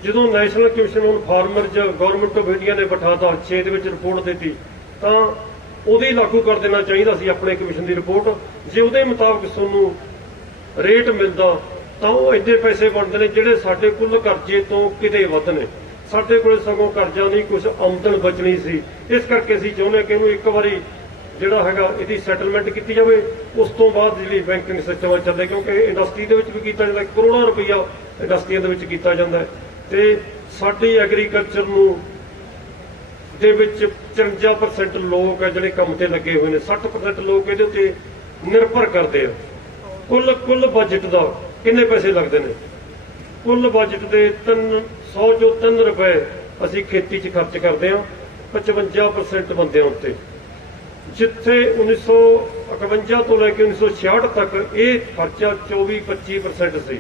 Speaker 2: ਜਦੋਂ National Commission on Farmers Government of India ਨੇ ਬਿਠਾਤਾ 6 ਦੇ ਵਿੱਚ ਰਿਪੋਰਟ ਦਿੱਤੀ, ਤਾਂ ਉਹਦੇ ਲਾਗੂ ਕਰ ਦੇਣਾ ਚਾਹੀਦਾ ਸੀ ਆਪਣੇ ਕਮਿਸ਼ਨ ਦੀ ਰਿਪੋਰਟ ਜੇ ਉਹਦੇ ਮੁਤਾਬਕ ਤੁਹਾਨੂੰ ਰੇਟ ਮਿਲਦਾ, ਤਾਂ ਉਹ ਇੰਨੇ ਪੈਸੇ ਬਣਦੇ ਨੇ ਜਿਹੜੇ ਸਾਡੇ ਕੁੱਲ ਕਰਜ਼ੇ ਤੋਂ ਕਿਤੇ ਵੱਧ ਨੇ। ਸਾਡੇ ਕੋਲ ਸਗੋਂ ਕਰਜ਼ਾ ਨਹੀਂ ਕੁਝ ਆਮਦਨ ਬਚਣੀ ਸੀ। ਇਸ ਕਰਕੇ ਅਸੀਂ ਚਾਹੁੰਦੇ ਹਾਂ ਕਿ ਇਹਨੂੰ ਇੱਕ ਵਾਰੀ ਜਿਹੜਾ ਹੈਗਾ ਇਹਦੀ ਸੈਟਲਮੈਂਟ ਕੀਤੀ ਜਾਵੇ। ਉਸ ਤੋਂ ਬਾਅਦ ਜਿਹੜੀ ਬੈਂਕਿੰਗ ਸਿਸਟਮ ਚੱਲੇ, ਕਿਉਂਕਿ ਇੰਡਸਟਰੀ ਦੇ ਵਿੱਚ ਵੀ ਕੀਤਾ ਜਾਂਦਾ, ਕਰੋੜਾਂ ਰੁਪਈਆ ਇੰਡਸਟਰੀਆਂ ਦੇ ਵਿੱਚ ਕੀਤਾ ਜਾਂਦਾ ਹੈ। ਤੇ ਸਾਡੀ ਐਗਰੀਕਲਚਰ ਨੂੰ ਦੇ ਵਿੱਚ 54% ਲੋਕ ਆ ਜਿਹੜੇ ਕੰਮ ਤੇ ਲੱਗੇ ਹੋਏ ਨੇ। 60% ਲੋਕ ਇਹਦੇ ਉੱਤੇ ਨਿਰਭਰ ਕਰਦੇ ਆ। ਕੁੱਲ ਕੁੱਲ ਬਜਟ ਦਾ ਕਿੰਨੇ ਪੈਸੇ ਲੱਗਦੇ ਨੇ? ਕੁੱਲ ਬਜਟ ਦੇ 300 ਚੋਂ 3 ਰੁਪਏ ਅਸੀਂ ਖੇਤੀ 'ਚ ਖਰਚ ਕਰਦੇ ਹਾਂ 55% ਬੰਦਿਆਂ ਉੱਤੇ। ਜਿੱਥੇ 1951 ਤੋਂ ਲੈ ਕੇ 1966 ਤੱਕ ਇਹ ਖਰਚਾ 24-25% ਸੀ।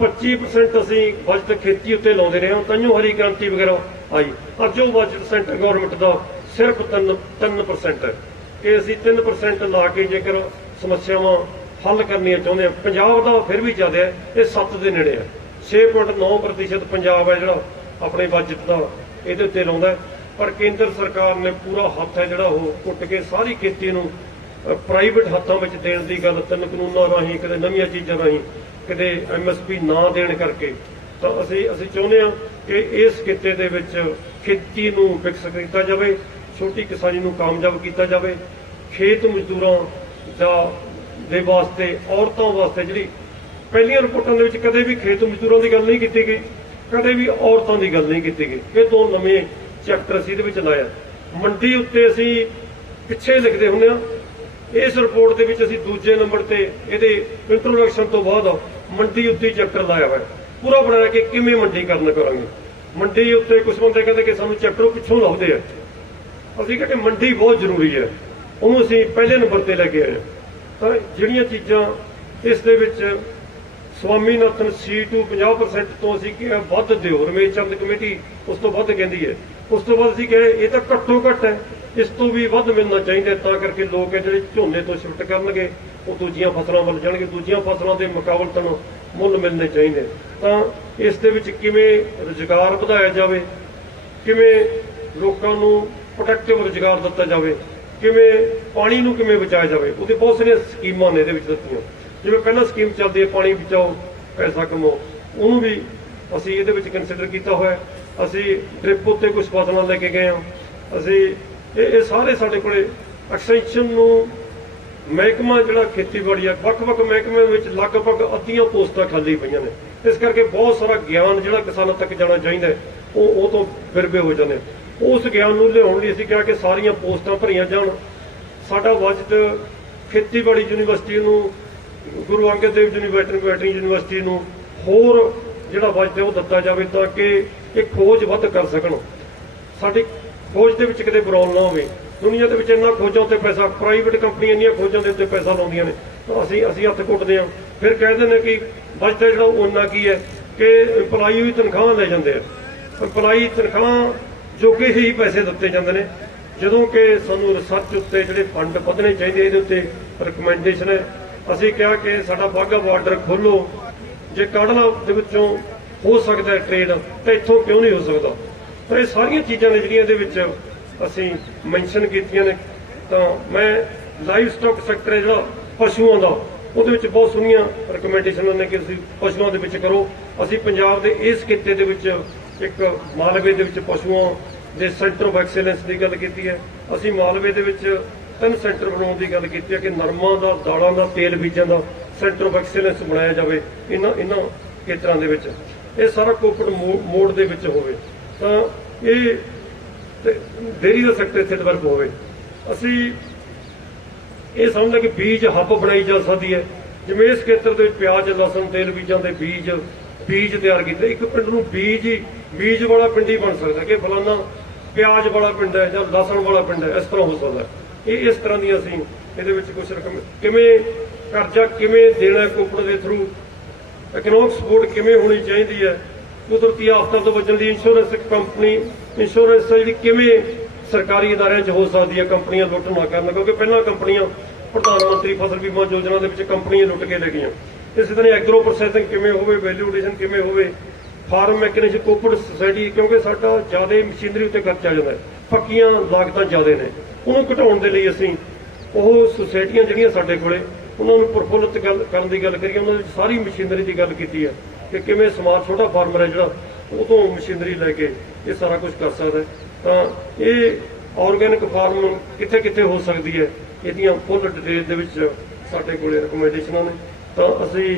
Speaker 2: 25% ਅਸੀਂ ਬਜਟ ਖੇਤੀ ਉੱਤੇ ਲਾਉਂਦੇ ਰਹੇ ਹਾਂ। ਤਾਂਯੋ ਹਰੀ ਕ੍ਰਾਂਤੀ ਵਗੈਰਾ ਆਈ। ਅੱਜ ਉਹ ਬਜਟ ਸੈਂਟਰ ਗਵਰਨਮੈਂਟ ਦਾ ਸਿਰਫ 3 3% ਹੈ। ਕਿ ਅਸੀਂ 3% ਲਾ ਕੇ ਜੇਕਰ ਸਮੱਸਿਆਵਾਂ ਹੱਲ ਕਰਨੀਆਂ ਚਾਹੁੰਦੇ ਹਾਂ, ਪੰਜਾਬ ਦਾ ਫਿਰ ਵੀ ਜ਼ਿਆਦਾ ਹੈ, ਇਹ 7 ਦੇ ਨੇੜੇ ਹੈ। 6.9% ਪੰਜਾਬ ਹੈ ਜਿਹੜਾ ਆਪਣੇ ਬਜਟ ਦਾ ਇਹਦੇ ਉੱਤੇ ਲਾਉਂਦਾ ਹੈ। ਪਰ ਕੇਂਦਰ ਸਰਕਾਰ ਨੇ ਪੂਰਾ ਹੱਥ ਹੈ ਜਿਹੜਾ ਉਹ ਕੁੱਟ ਕੇ ਸਾਰੀ ਖੇਤੀ ਨੂੰ ਪ੍ਰਾਈਵੇਟ ਹੱਥਾਂ ਵਿੱਚ ਦੇਣ ਦੀ ਗੱਲ, ਤਿੰਨ ਕਾਨੂੰਨਾਂ ਰਾਹੀਂ ਕਦੇ ਨਵੀਆਂ ਚੀਜ਼ਾਂ ਰਾਹੀਂ ਕਿਤੇ ਐਮਐਸਪੀ ਨਾ ਦੇਣ ਕਰਕੇ, ਤਾਂ ਅਸੀਂ ਅਸੀਂ ਚਾਹੁੰਦੇ ਹਾਂ ਕਿ ਇਸ ਕਿੱਤੇ ਦੇ ਵਿੱਚ ਖੇਤੀ ਨੂੰ ਫਿਕਸ ਕੀਤਾ ਜਾਵੇ, ਛੋਟੀ ਕਿਸਾਨੀ ਨੂੰ ਕਾਮਯਾਬ ਕੀਤਾ ਜਾਵੇ, ਖੇਤ ਮਜ਼ਦੂਰਾਂ ਦਾ, ਦੇ ਵਾਸਤੇ, ਔਰਤਾਂ ਵਾਸਤੇ ਜਿਹੜੀ ਪਹਿਲੀਆਂ ਰਿਪੋਰਟਾਂ ਦੇ ਵਿੱਚ ਕਦੇ ਵੀ ਖੇਤ ਮਜ਼ਦੂਰਾਂ ਦੀ ਗੱਲ ਨਹੀਂ ਕੀਤੀ ਗਈ, ਕਦੇ ਵੀ ਔਰਤਾਂ ਦੀ ਗੱਲ ਨਹੀਂ ਕੀਤੀ ਗਈ। ਇਹ ਦੋ ਨਵੇਂ ਚੈਪਟਰ ਅਸੀਂ ਇਹਦੇ ਵਿੱਚ ਲਾਇਆ ਮੰਡੀ ਉੱਤੇ ਅਸੀਂ ਪਿੱਛੇ ਲਿਖਦੇ ਹੁੰਦੇ ਆ ਇਸ ਰਿਪੋਰਟ ਦੇ ਵਿੱਚ ਅਸੀਂ ਦੂਜੇ ਨੰਬਰ ਤੇ ਇਹਦੇ ਇੰਟਰੋਡਕਸ਼ਨ ਤੋਂ ਬਾਅਦ ਮੰਡੀ ਉੱਤੇ ਚੈਪਟਰ ਲਾਇਆ ਹੋਇਆ। ਪੂਰਾ ਬਣਾਇਆ ਕਿ ਕਿਵੇਂ ਮੰਡੀਕਰਨ ਕਰਾਂਗੇ। ਮੰਡੀ ਉੱਤੇ ਕੁਝ ਬੰਦੇ ਕਹਿੰਦੇ ਕਿ ਸਾਨੂੰ ਚੈਪਟਰ ਪਿੱਛੋਂ ਲਾਉਂਦੇ ਆ। ਅਸੀਂ ਕਹਿੰਦੇ ਮੰਡੀ ਬਹੁਤ ਜ਼ਰੂਰੀ ਹੈ। ਉਹਨੂੰ ਅਸੀਂ ਪਹਿਲੇ ਨੰਬਰ ਤੇ ਲੈ ਕੇ ਆਏ ਤਾਂ ਜਿਹੜੀਆਂ ਚੀਜ਼ਾਂ ਇਸ ਦੇ ਵਿੱਚ ਸਵਾਮੀਨਾਥਨ C2 50% ਤੋਂ ਅਸੀਂ ਕਿਹਾ ਵੱਧ ਦਿਓ। ਰਮੇਸ਼ ਚੰਦ ਕਮੇਟੀ ਉਸ ਤੋਂ ਵੱਧ ਕਹਿੰਦੀ ਹੈ। ਉਸ ਤੋਂ ਬਾਅਦ ਅਸੀਂ ਕਹੇ ਇਹ ਤਾਂ ਘੱਟੋ ਘੱਟ ਹੈ। ਇਸ ਤੋਂ ਵੀ ਵੱਧ ਮਿਲਣਾ ਚਾਹੀਦਾ ਤਾਂ ਕਰਕੇ ਲੋਕ ਜਿਹੜੇ ਝੋਨੇ ਤੋਂ ਸ਼ਿਫਟ ਕਰਨਗੇ ਉਹ ਦੂਜੀਆਂ ਫਸਲਾਂ ਵੱਲ ਜਾਣਗੇ ਦੂਜੀਆਂ ਫਸਲਾਂ ਦੇ ਮੁਕਾਬਲਤਨ ਮੁੱਲ ਮਿਲਣੇ ਚਾਹੀਦੇ। ਤਾਂ ਇਸ ਦੇ ਵਿੱਚ ਕਿਵੇਂ ਰੁਜ਼ਗਾਰ ਵਧਾਇਆ ਜਾਵੇ? ਕਿਵੇਂ ਲੋਕਾਂ ਨੂੰ ਪ੍ਰੋਟੈਕਟਿਵ ਰੁਜ਼ਗਾਰ ਦਿੱਤਾ ਜਾਵੇ? ਕਿਵੇਂ ਪਾਣੀ ਨੂੰ ਕਿਵੇਂ ਬਚਾਇਆ ਜਾਵੇ? ਉਹਦੇ ਬਹੁਤ ਸਾਰੀਆਂ ਸਕੀਮਾਂ ਨੇ ਇਹਦੇ ਵਿੱਚ ਦਿੱਤੀਆਂ। ਜਿਵੇਂ ਪਹਿਲਾਂ ਸਕੀਮ ਚੱਲਦੀ ਹੈ, ਪਾਣੀ ਬਚਾਓ, ਪੈਸਾ ਕਮਾਓ, ਉਹਨੂੰ ਵੀ ਅਸੀਂ ਇਹਦੇ ਵਿੱਚ ਕੰਸੀਡਰ ਕੀਤਾ ਹੋਇਆ ਅਸੀਂ ਡ੍ਰਿਪ ਉੱਤੇ ਕੁਝ ਫਸਲਾਂ ਲੈ ਕੇ ਗਏ ਹਾਂ। ਅਸੀਂ ਇਹ ਇਹ ਸਾਰੇ ਸਾਡੇ ਕੋਲੇ ਐਕਸਟੈਂਸ਼ਨ ਨੂੰ ਮਹਿਕਮਾ ਜਿਹੜਾ ਖੇਤੀਬਾੜੀ ਆ, ਵੱਖ-ਵੱਖ ਮਹਿਕਮਿਆਂ ਵਿੱਚ ਲਗਭਗ ਅੱਧੀਆਂ ਪੋਸਟਾਂ ਖਾਲੀ ਪਈਆਂ ਨੇ। ਇਸ ਕਰਕੇ ਬਹੁਤ ਸਾਰਾ ਗਿਆਨ ਜਿਹੜਾ ਕਿਸਾਨਾਂ ਤੱਕ ਜਾਣਾ ਚਾਹੀਦਾ ਉਹ ਉਹ ਤੋਂ ਬਿਰਬੇ ਹੋ ਜਾਂਦੇ ਉਸ ਗਿਆਨ ਨੂੰ ਲਿਆਉਣ ਲਈ ਅਸੀਂ ਕਿਹਾ ਕਿ ਸਾਰੀਆਂ ਪੋਸਟਾਂ ਭਰੀਆਂ ਜਾਣ। ਸਾਡਾ ਬਜਟ ਖੇਤੀਬਾੜੀ ਯੂਨੀਵਰਸਿਟੀ ਨੂੰ, Guru Angad Dev university veterinary university ਨੂੰ ਹੋਰ ਜਿਹੜਾ ਬਜਟ ਹੈ ਉਹ ਦਿੱਤਾ ਜਾਵੇ ਤਾਂ ਕਿ ਇਹ ਖੋਜ ਵੱਧ ਕਰ ਸਕਣ। ਸਾਡੀ ਖੋਜ ਦੇ ਵਿੱਚ ਕਿਤੇ ਬਰੌਲ ਨਾ ਹੋਵੇ। ਦੁਨੀਆ ਦੇ ਵਿੱਚ ਇੰਨਾ ਖੋਜਾਂ ਉੱਤੇ ਪੈਸਾ ਪ੍ਰਾਈਵੇਟ ਕੰਪਨੀਆਂ ਇੰਨੀਆਂ ਖੋਜਾਂ ਦੇ ਉੱਤੇ ਪੈਸਾ ਲਾਉਂਦੀਆਂ ਨੇ। ਤਾਂ ਅਸੀਂ ਅਸੀਂ ਹੱਥ ਕੁੱਟਦੇ ਹਾਂ। ਫਿਰ ਕਹਿੰਦੇ ਨੇ ਕਿ ਬਜਟ ਜਿਹੜਾ ਉਹ ਇੰਨਾ ਕੀ ਹੈ ਕਿ EMPLOYE ਵੀ ਤਨਖਾਹਾਂ ਲੈ ਜਾਂਦੇ ਆ। EMPLOYE ਤਨਖਾਹਾਂ ਜੋਗੇ ਹੀ ਪੈਸੇ ਦਿੱਤੇ ਜਾਂਦੇ ਨੇ। ਜਦੋਂ ਕਿ ਸਾਨੂੰ ਰਿਸਰਚ ਉੱਤੇ ਜਿਹੜੇ ਫੰਡ ਵਧਣੇ ਚਾਹੀਦੇ ਇਹਦੇ ਉੱਤੇ ਰეკਮੈਂਡੇਸ਼ਨ ਹੈ। ਅਸੀਂ ਕਿਹਾ ਕਿ ਸਾਡਾ ਵਾਹਗਾ ਬਾਰਡਰ ਖੋਲੋ ਜੇ ਕਾਢਲਾ ਦੇ ਵਿੱਚੋਂ ਹੋ ਸਕਦਾ ਹੈ ਟ੍ਰੇਡ ਤਾਂ ਇੱਥੋਂ ਕਿਉਂ ਨਹੀਂ ਹੋ ਸਕਦਾ? ਤਾਂ ਇਹ ਸਾਰੀਆਂ ਚੀਜ਼ਾਂ ਨੇ ਜਿਹੜੀਆਂ ਇਹਦੇ ਵਿੱਚ ਅਸੀਂ ਮੈਂਸ਼ਨ ਕੀਤੀਆਂ ਨੇ। ਤਾਂ ਮੈਂ ਲਾਈਵ ਸਟਾਕ ਸੈਕਟਰ ਹੈ ਜਿਹੜਾ ਪਸ਼ੂਆਂ ਦਾ, ਉਹਦੇ ਵਿੱਚ ਬਹੁਤ ਸੋਹਣੀਆਂ ਰეკਮੈਂਡੇਸ਼ਨਾਂ ਨੇ ਕਿ ਤੁਸੀਂ ਪਸ਼ੂਆਂ ਦੇ ਵਿੱਚ ਕਰੋ। ਅਸੀਂ ਪੰਜਾਬ ਦੇ ਇਸ ਕਿੱਤੇ ਦੇ ਵਿੱਚ ਇੱਕ ਮਾਲਵੇ ਦੇ ਵਿੱਚ ਪਸ਼ੂਆਂ ਦੇ ਸੈਂਟਰ ਆਫ ਐਕਸਲੈਂਸ ਦੀ ਗੱਲ ਕੀਤੀ ਹੈ। ਅਸੀਂ ਮਾਲਵੇ ਦੇ ਵਿੱਚ ਤਿੰਨ ਸੈਂਟਰ ਬਣਾਉਣ ਦੀ ਗੱਲ ਕੀਤੀ ਹੈ ਕਿ ਨਰਮਾ ਦਾ, ਦਾਲਾਂ ਦਾ, ਤੇਲ ਬੀਜਾਂ ਦਾ ਸੈਂਟਰ ਆਫ ਐਕਸੀਲੈਂਸ ਬਣਾਇਆ ਜਾਵੇ। ਇਹਨਾਂ ਇਹਨਾਂ ਖੇਤਰਾਂ ਦੇ ਵਿੱਚ। ਇਹ ਸਾਰਾ ਕੋਪਟ ਮੋਡ ਦੇ ਵਿੱਚ ਹੋਵੇ। ਤਾਂ ਇਹ ਤੇ ਡੇਰੀ ਦਾ ਸੈਕਟਰ ਇੱਥੇ ਡਿਵੈਲਪ ਹੋਵੇ। ਅਸੀਂ ਇਹ ਸਮਝਦੇ ਕਿ ਬੀਜ ਹੱਬ ਬਣਾਈ ਜਾ ਸਕਦੀ ਹੈ। ਜਿਵੇਂ ਇਸ ਖੇਤਰ ਦੇ ਵਿੱਚ ਪਿਆਜ਼, ਲਸਣ, ਤੇਲ ਬੀਜਾਂ ਦੇ ਬੀਜ ਬੀਜ ਤਿਆਰ ਕੀਤੇ। ਇੱਕ ਪਿੰਡ ਨੂੰ ਬੀਜ ਹੀ ਬੀਜ ਵਾਲਾ ਪਿੰਡ ਹੀ ਬਣ ਸਕਦਾ ਕਿ ਫਲਾਨਾ ਪਿਆਜ਼ ਵਾਲਾ ਪਿੰਡ ਹੈ ਜਾਂ ਲਸਣ ਵਾਲਾ ਪਿੰਡ ਹੈ, ਇਸ ਤਰ੍ਹਾਂ ਹੋ ਸਕਦਾ ਇਹ ਇਸ ਤਰ੍ਹਾਂ ਦੀ ਅਸੀਂ ਇਹਦੇ ਵਿੱਚ ਕੁਝ ਰਕਮ ਕਿਵੇਂ ਕਰਜ਼ਾ ਕਿਵੇਂ ਦੇਣਾ ਕੋਪੜ ਦੇ ਥਰੂ ਇਕਨੋਮਿਕ ਸਪੋਰਟ ਕਿਵੇਂ ਹੋਣੀ ਚਾਹੀਦੀ ਹੈ ਕੁਦਰਤੀ ਆਫਤਾਂ ਤੋਂ ਬਚਣ ਦੀ ਇੰਸ਼ੋਰੈਂਸ ਕੰਪਨੀ ਇੰਸ਼ੋਰੈਂਸ ਜਿਹੜੀ ਕਿਵੇਂ ਸਰਕਾਰੀ ਅਦਾਰਿਆਂ 'ਚ ਹੋ ਸਕਦੀ ਹੈ, ਕੰਪਨੀਆਂ ਲੁੱਟ ਨਾ ਕਰਨ, ਕਿਉਂਕਿ ਪਹਿਲਾਂ ਕੰਪਨੀਆਂ ਪ੍ਰਧਾਨ ਮੰਤਰੀ ਫਸਲ ਬੀਮਾ ਯੋਜਨਾ ਦੇ ਵਿੱਚ ਕੰਪਨੀਆਂ ਲੁੱਟ ਕੇ ਲੈ ਗਈਆਂ। ਇਸੇ ਤਰ੍ਹਾਂ ਐਗਰੋ ਪ੍ਰੋਸੈਸਿੰਗ ਕਿਵੇਂ ਹੋਵੇ ਵੈਲਿਊ ਐਡੀਸ਼ਨ ਕਿਵੇਂ ਹੋਵੇ ਫਾਰਮ ਮੈਕਨਿਜ਼ਮ ਕੋਪਰੇਟ ਸੁਸਾਇਟੀ ਕਿਉਂਕਿ ਸਾਡਾ ਜ਼ਿਆਦਾ ਮਸ਼ੀਨਰੀ ਉੱਤੇ ਖਰਚਾ ਜਾਂਦਾ ਪੱਕੀਆਂ ਲਾਗਤਾਂ ਜ਼ਿਆਦਾ ਨੇ। ਉਹਨੂੰ ਘਟਾਉਣ ਦੇ ਲਈ ਅਸੀਂ ਉਹ ਸੁਸਾਇਟੀਆਂ ਜਿਹੜੀਆਂ ਸਾਡੇ ਕੋਲੇ, ਉਹਨਾਂ ਨੂੰ ਪ੍ਰਫੁੱਲਤ ਕਰਨ ਦੀ ਗੱਲ ਕਰੀਏ, ਉਹਨਾਂ ਦੀ ਸਾਰੀ ਮਸ਼ੀਨਰੀ ਦੀ ਗੱਲ ਕੀਤੀ ਹੈ। ਕਿ ਕਿਵੇਂ ਸਮਾਜ ਛੋਟਾ ਫਾਰਮਰ ਹੈ ਜਿਹੜਾ, ਉਹ ਤੋਂ ਮਸ਼ੀਨਰੀ ਲੈ ਕੇ ਇਹ ਸਾਰਾ ਕੁਝ ਕਰ ਸਕਦਾ ਹੈ। ਤਾਂ ਇਹ ਆਰਗੈਨਿਕ ਫਾਰਮ ਕਿੱਥੇ ਕਿੱਥੇ ਹੋ ਸਕਦੀ ਹੈ, ਇਹਦੀਆਂ ਫੁੱਲ ਡਿਟੇਲ ਦੇ ਵਿੱਚ ਸਾਡੇ ਕੋਲੇ ਰეკਮੈਂਡੇਸ਼ਨਾਂ ਨੇ। ਤਾਂ ਅਸੀਂ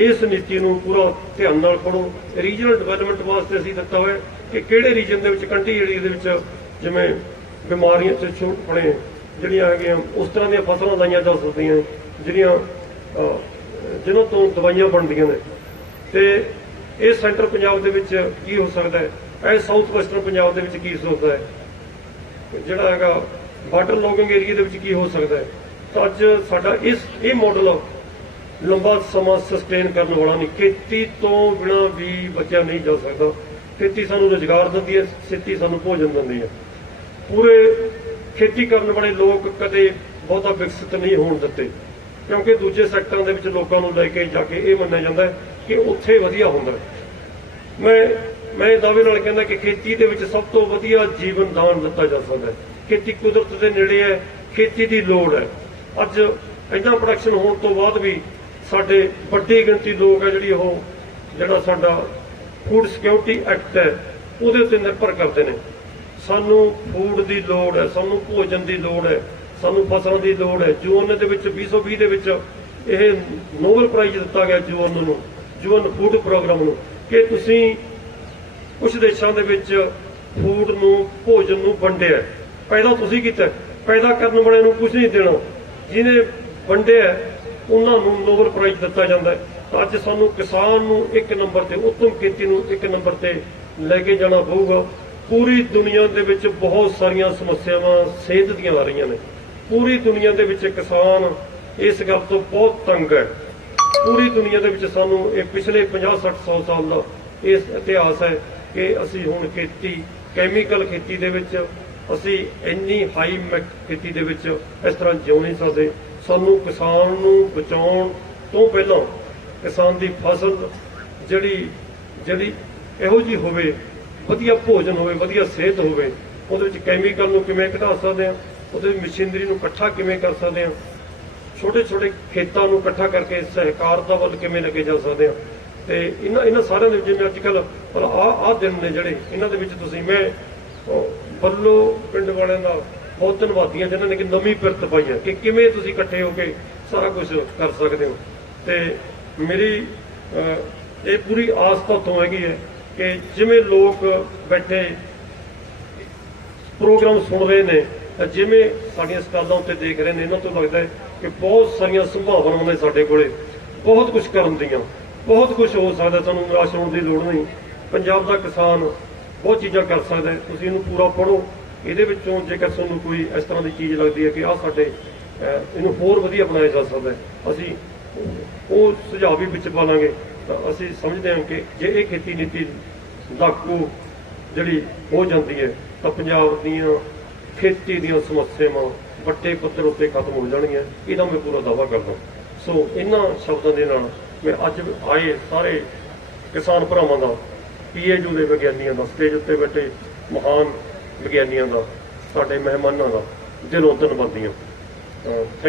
Speaker 2: ਇਸ ਨੀਤੀ ਨੂੰ ਪੂਰਾ ਧਿਆਨ ਨਾਲ ਪੜੋ ਰੀਜਨਲ ਡਿਵੈਲਪਮੈਂਟ ਵਾਸਤੇ ਅਸੀਂ ਦਿੱਤਾ ਹੋਇਆ ਕਿ ਕਿਹੜੇ ਰੀਜਨ ਦੇ ਵਿੱਚ ਕੰਟਰੀ ਏਰੀਆ ਦੇ ਵਿੱਚ ਜਿਵੇਂ ਬਿਮਾਰੀਆਂ ਤੇ ਛੋਟ ਪੜੇ ਜਿਹੜੀਆਂ ਹੈਗੀਆਂ, ਉਸ ਤਰ੍ਹਾਂ ਦੀਆਂ ਫਸਲਾਂ ਲਾਈਆਂ ਜਾ ਸਕਦੀਆਂ ਜਿਹੜੀਆਂ ਜਿਹਨਾਂ ਤੋਂ ਦਵਾਈਆਂ ਬਣਦੀਆਂ ਨੇ। ਤੇ ਇਹ ਸੈਂਟਰ ਪੰਜਾਬ ਦੇ ਵਿੱਚ ਕੀ ਹੋ ਸਕਦਾ ਹੈ? ਇਹ ਸਾਊਥ ਵੈਸਟਰਨ ਪੰਜਾਬ ਦੇ ਵਿੱਚ ਕੀ ਹੋ ਸਕਦਾ ਹੈ? ਜਿਹੜਾ ਹੈਗਾ ਬਾਰਡਰ ਲੋਗਿੰਗ ਏਰੀਆ ਦੇ ਵਿੱਚ ਕੀ ਹੋ ਸਕਦਾ ਹੈ? ਤਾਂ ਅੱਜ ਸਾਡਾ ਇਸ, ਇਹ ਮਾਡਲ ਲੰਬਾ ਸਮਾਂ ਸਸਟੇਨ ਕਰਨ ਵਾਲਾ ਨਹੀਂ। ਖੇਤੀ ਤੋਂ ਬਿਨਾ ਵੀ ਬਚਿਆ ਨਹੀਂ ਜਾ ਸਕਦਾ। ਖੇਤੀ ਸਾਨੂੰ ਰੋਜ਼ਗਾਰ ਦਿੰਦੀ ਹੈ, ਖੇਤੀ ਸਾਨੂੰ ਭੋਜਨ ਦਿੰਦੀ ਹੈ। ਪੂਰੇ ਖੇਤੀ ਕਰਨ ਵਾਲੇ ਲੋਕ ਕਦੇ ਬਹੁਤਾ ਵਿਕਸਿਤ ਨਹੀਂ ਹੋਣ ਦਿੱਤੇ। ਕਿਉਂਕਿ ਦੂਜੇ ਸੈਕਟਰਾਂ ਦੇ ਵਿੱਚ ਲੋਕਾਂ ਨੂੰ ਲੈ ਕੇ ਜਾ ਕੇ ਇਹ ਮੰਨਿਆ ਜਾਂਦਾ ਹੈ ਕਿ ਉੱਥੇ ਵਧੀਆ ਹੁੰਦਾ ਮੈਂ ਮੈਂ ਇਹ ਦਾਅਵੇ ਨਾਲ ਕਹਿੰਦਾ ਕਿ ਖੇਤੀ ਦੇ ਵਿੱਚ ਸਭ ਤੋਂ ਵਧੀਆ ਜੀਵਨ ਦਾਨ ਦਿੱਤਾ ਜਾ ਸਕਦਾ ਹੈ। ਖੇਤੀ ਕੁਦਰਤ ਦੇ ਨੇੜੇ ਹੈ, ਖੇਤੀ ਦੀ ਲੋੜ ਹੈ। ਅੱਜ ਇੰਨਾ ਪ੍ਰੋਡਕਸ਼ਨ ਹੋਣ ਤੋਂ ਬਾਅਦ ਵੀ ਸਾਡੇ ਵੱਡੀ ਗਿਣਤੀ ਲੋਕ ਹੈ ਜਿਹੜੀ ਉਹ, ਜਿਹੜਾ ਸਾਡਾ ਫੂਡ ਸਿਕਿਉਰਿਟੀ ਐਕਟ ਹੈ, ਉਹਦੇ ਉੱਤੇ ਨਿਰਭਰ ਕਰਦੇ ਨੇ। ਸਾਨੂੰ ਫੂਡ ਦੀ ਲੋੜ ਹੈ, ਸਾਨੂੰ ਭੋਜਨ ਦੀ ਲੋੜ ਹੈ, ਸਾਨੂੰ ਫਸਲਾਂ ਦੀ ਲੋੜ ਹੈ। ਜੂਨ ਦੇ ਵਿੱਚ 2020 ਦੇ ਵਿੱਚ ਇਹ ਨੋਬਲ ਪ੍ਰਾਈਜ਼ ਦਿੱਤਾ ਗਿਆ ਜੂਨ ਨੂੰ। ਜੂਨ ਫੂਡ ਪ੍ਰੋਗਰਾਮ ਨੂੰ, ਕਿ ਤੁਸੀਂ ਕੁਝ ਦੇਸ਼ਾਂ ਦੇ ਵਿੱਚ ਫੂਡ ਨੂੰ, ਭੋਜਨ ਨੂੰ ਵੰਡਿਆ ਪੈਦਾ ਤੁਸੀਂ ਕੀਤਾ ਪੈਦਾ ਕਰਨ ਵਾਲੇ ਨੂੰ ਕੁਝ ਨਹੀਂ ਦੇਣਾ। ਜਿਹਨੇ ਵੰਡਿਆ ਉਹਨਾਂ ਨੂੰ ਨੋਬਲ ਪ੍ਰਾਈਜ਼ ਦਿੱਤਾ ਜਾਂਦਾ ਹੈ। ਅੱਜ ਸਾਨੂੰ ਕਿਸਾਨ ਨੂੰ ਇੱਕ ਨੰਬਰ ਤੇ, ਉੱਤਮ ਖੇਤੀ ਨੂੰ ਇੱਕ ਨੰਬਰ ਤੇ ਲੈ ਕੇ ਜਾਣਾ ਪਊਗਾ। ਪੂਰੀ ਦੁਨੀਆ ਦੇ ਵਿੱਚ ਬਹੁਤ ਸਾਰੀਆਂ ਸਮੱਸਿਆਵਾਂ ਸਿਹਤ ਦੀਆਂ ਆ ਰਹੀਆਂ ਨੇ। ਪੂਰੀ ਦੁਨੀਆ ਦੇ ਵਿੱਚ ਕਿਸਾਨ ਇਸ ਗੱਲ ਤੋਂ ਬਹੁਤ ਤੰਗ ਹੈ। ਪੂਰੀ ਦੁਨੀਆ ਦੇ ਵਿੱਚ ਸਾਨੂੰ ਇਹ ਪਿਛਲੇ 50 60 100 ਸਾਲ ਦਾ ਇਸ ਇਤਿਹਾਸ ਹੈ ਕਿ ਅਸੀਂ ਹੁਣ ਖੇਤੀ ਕੈਮੀਕਲ ਖੇਤੀ ਦੇ ਵਿੱਚ ਅਸੀਂ ਇੰਨੀ ਹਾਈ ਮੈਕ ਖੇਤੀ ਦੇ ਵਿੱਚ ਇਸ ਤਰ੍ਹਾਂ ਜਿਉ ਨਹੀਂ ਸਕਦੇ। ਸਾਨੂੰ ਕਿਸਾਨ ਨੂੰ ਬਚਾਉਣ ਤੋਂ ਪਹਿਲਾਂ ਕਿਸਾਨ ਦੀ ਫਸਲ ਜਿਹੜੀ ਜਿਹੜੀ ਇਹੋ ਜੀ ਹੋਵੇ, ਵਧੀਆ ਭੋਜਨ ਹੋਵੇ, ਵਧੀਆ ਸਿਹਤ ਹੋਵੇ, ਉਹਦੇ ਵਿੱਚ ਕੈਮੀਕਲ ਨੂੰ ਕਿਵੇਂ ਘਟਾ ਸਕਦੇ ਹਾਂ? ਉਹਦੇ ਵਿੱਚ ਮਸ਼ੀਨਰੀ ਨੂੰ ਇਕੱਠਾ ਕਿਵੇਂ ਕਰ ਸਕਦੇ ਹਾਂ? ਛੋਟੇ ਛੋਟੇ ਖੇਤਾਂ ਨੂੰ ਇਕੱਠਾ ਕਰਕੇ ਸਹਿਕਾਰਤਾ ਵੱਲ ਕਿਵੇਂ ਲੱਗੇ ਜਾ ਸਕਦੇ ਆ? ਤੇ ਇਹਨਾਂ ਇਹਨਾਂ ਸਾਰਿਆਂ ਦੇ ਵਿੱਚ ਜਿਵੇਂ ਅੱਜ ਕੱਲ ਪਰ ਆ ਆ ਦਿਨ ਨੇ ਜਿਹੜੇ ਇਹਨਾਂ ਦੇ ਵਿੱਚ ਤੁਸੀਂ ਮੈਂ ਉਹ, ਬੱਲੋ ਪਿੰਡ ਵਾਲਿਆਂ ਦਾ ਬਹੁਤ ਧੰਨਵਾਦੀਆਂ ਜਿਨ੍ਹਾਂ ਨੇ ਕਿ ਨਵੀਂ ਪਿਰਤ ਪਾਈ ਹੈ ਕਿ ਕਿਵੇਂ ਤੁਸੀਂ ਇਕੱਠੇ ਹੋ ਕੇ ਸਾਰਾ ਕੁਝ ਕਰ ਸਕਦੇ ਹੋ। ਤੇ ਮੇਰੀ ਇਹ ਪੂਰੀ ਆਸ ਤੋਂ ਹੈਗੀ ਹੈ ਕਿ ਜਿਵੇਂ ਲੋਕ ਬੈਠੇ ਪ੍ਰੋਗਰਾਮ ਸੁਣ ਰਹੇ ਨੇ ਜਿਵੇਂ ਸਾਡੀਆਂ ਸਟਾਲਾਂ ਉੱਤੇ ਦੇਖ ਰਹੇ ਨੇ ਇਹਨਾਂ ਤੋਂ ਲੱਗਦਾ ਹੈ ਕਿ ਬਹੁਤ ਸਾਰੀਆਂ ਸੰਭਾਵਨਾਵਾਂ ਨੇ ਸਾਡੇ ਕੋਲੇ। ਬਹੁਤ ਕੁਝ ਕਰਨ ਦੀਆਂ। ਬਹੁਤ ਕੁਝ ਹੋ ਸਕਦਾ, ਸਾਨੂੰ ਨਿਰਾਸ਼ ਹੋਣ ਦੀ ਲੋੜ ਨਹੀਂ। ਪੰਜਾਬ ਦਾ ਕਿਸਾਨ ਬਹੁਤ ਚੀਜ਼ਾਂ ਕਰ ਸਕਦਾ ਤੁਸੀਂ ਇਹਨੂੰ ਪੂਰਾ ਪੜ੍ਹੋ। ਇਹਦੇ ਵਿੱਚੋਂ ਜੇਕਰ ਤੁਹਾਨੂੰ ਕੋਈ ਇਸ ਤਰ੍ਹਾਂ ਦੀ ਚੀਜ਼ ਲੱਗਦੀ ਹੈ ਕਿ ਆਹ ਸਾਡੇ ਇਹਨੂੰ ਹੋਰ ਵਧੀਆ ਬਣਾਇਆ ਜਾ ਸਕਦਾ ਅਸੀਂ ਉਹ ਸੁਝਾਅ ਵੀ ਵਿੱਚ ਪਾ ਲਾਂਗੇ। ਤਾਂ ਅਸੀਂ ਸਮਝਦੇ ਹਾਂ ਕਿ ਜੇ ਇਹ ਖੇਤੀ ਨੀਤੀ ਲਾਗੂ ਜਿਹੜੀ ਹੋ ਜਾਂਦੀ ਹੈ, ਤਾਂ ਪੰਜਾਬ ਦੀਆਂ ਖੇਤੀ ਦੀਆਂ ਸਮੱਸਿਆਵਾਂ ਵੱਟੇ ਪੱਧਰ ਉੱਤੇ ਖਤਮ ਹੋ ਜਾਣਗੀਆਂ, ਇਹਦਾ ਮੈਂ ਪੂਰਾ ਦਾਅਵਾ ਕਰਦਾ ਸੋ ਇਹਨਾਂ ਸ਼ਬਦਾਂ ਦੇ ਨਾਲ ਮੈਂ ਅੱਜ ਆਏ ਸਾਰੇ ਕਿਸਾਨ ਭਰਾਵਾਂ ਦਾ ਪੀਏਯੂ ਦੇ ਵਿਗਿਆਨੀਆਂ ਦਾ, ਸਟੇਜ ਉੱਤੇ ਬੈਠੇ ਮਹਾਨ ਵਿਗਿਆਨੀਆਂ ਦਾ, ਸਾਡੇ ਮਹਿਮਾਨਾਂ ਦਾ ਦਿਲੋਂ ਧੰਨਵਾਦੀਆਂ ਥੈਂਕ